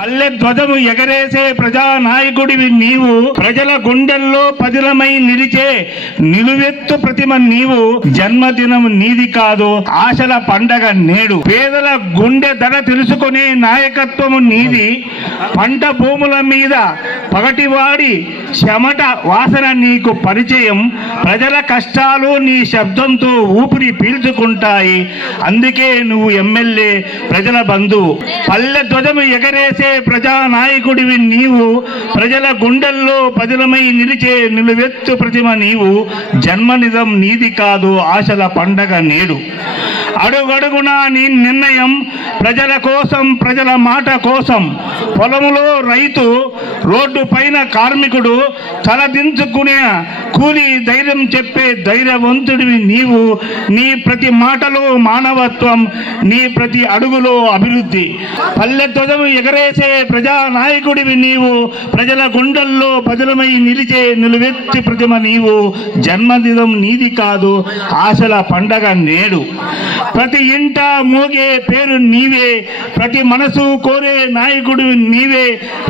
పల్లె ధ్వజము ఎగరేసే ప్రజానాయకుడివి నీవు, ప్రజల గుండెల్లో పదిలమై నిలిచే నిలువెత్తు ప్రతిమ నీవు. జన్మదినం నీది కాదు, ఆశల పండగ నేడు. పేదల గుండె ధర తెలుసుకునే నాయకత్వము నీది. పంట భూముల మీద పగటివాడి చెమట వాసన నీకు పరిచయం. ప్రజల కష్టాలు నీ శబ్దంతో ఊపిరి పీల్చుకుంటాయి. అందుకే నువ్వు ఎమ్మెల్యే, ప్రజల బంధువు. పల్లె ధ్వజము ఎగరేసే ప్రజానాయకుడివి నీవు, ప్రజల గుండెల్లో పదిలమై నిలిచే నిలువెత్తు ప్రతిమ నీవు. జన్మదినం నీది కాదు, ఆశల పండగ నేడు. అడుగడుగునా నీ నిర్ణయం ప్రజల కోసం, ప్రజల మాట కోసం. పొలంలో రైతు, రోడ్డు పైన కార్మికుడు, తలదించుకునే కూలి ధైర్యం చెప్పే ధైర్యవంతుడివి నీవు. నీ ప్రతి మాటలో మానవత్వం, నీ ప్రతి అడుగులో అభివృద్ధి. పల్లె ధ్వజము ఎగరేసే ప్రజానాయకుడివి నీవు, ప్రజల గుండెల్లో పదిలమై నిలిచే నిలువెత్తి ప్రతిమ నీవు. జన్మదినం నీది కాదు, ఆశల పండగ నేడు. ప్రతి ఇంట మోగే పేరు నీవే, ప్రతి మనసు కోరే నాయకుడు నీవే.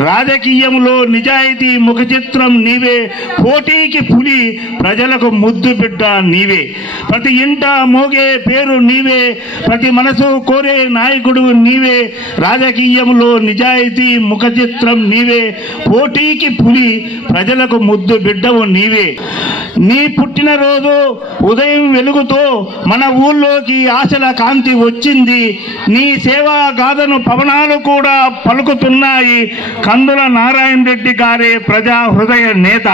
రాజకీయంలో నిజాయితీ ముఖ చిత్రం నీవే. పోటీకి పులి, ప్రజలకు ముద్దు బిడ్డ నీవే. ప్రతి ఇంట మోగే పేరు నీవే, ప్రతి మనసు కోరే నాయకుడు నీవే. రాజకీయంలో నిజాయితీ ముఖ చిత్రం నీవే. పోటీకి పులి, ప్రజలకు ముద్దు బిడ్డవు నీవే. నీ పుట్టినరోజు ఉదయం వెలుగుతో మన ఊళ్ళోకి ఆశల కాంతి వచ్చింది. నీ సేవా గాథను పవనాలు కూడా పలుకుతున్నాయి. కందుల నారాయణ రెడ్డి గారే ప్రజా హృదయ నేత.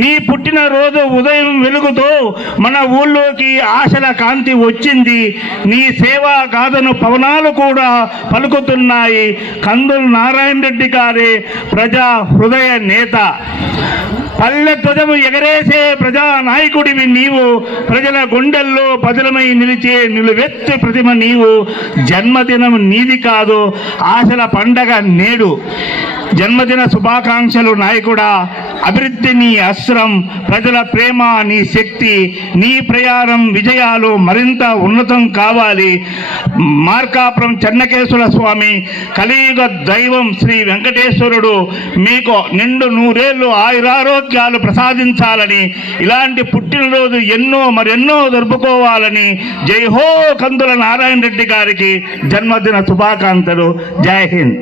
నీ పుట్టినరోజు ఉదయం వెలుగుతో మన ఊళ్ళోకి ఆశల కాంతి వచ్చింది. నీ సేవా గాథను పవనాలు కూడా పలుకుతున్నాయి. కందుల నారాయణ రెడ్డి గారే ప్రజా హృదయ నేత. పల్లె ధ్వజము ఎగరేసే ప్రజానాయకుడివి నీవు, ప్రజల గుండెల్లో పదిలమై నిలిచే నిలువెత్తు ప్రతిమ నీవు. జన్మదినం నీది కాదు, ఆశల పండగ నేడు. జన్మదిన శుభాకాంక్షలు నాయకుడా. అభివృద్ధి నీ అస్త్రం, ప్రజల ప్రేమ నీ శక్తి. నీ ప్రయాణం విజయాలు మరింత ఉన్నతం కావాలి. మార్కాపురం చెన్నకేశ్వర స్వామి, కలియుగ దైవం శ్రీ వెంకటేశ్వరుడు మీకు నిండు నూరేళ్లు ఆయురారోగ్యాలు ప్రసాదించాలని, ఇలాంటి పుట్టినరోజు మరెన్నో జరుపుకోవాలని జై హో కందుల నారాయణ రెడ్డి గారికి జన్మదిన శుభాకాంక్షలు. జై హింద్.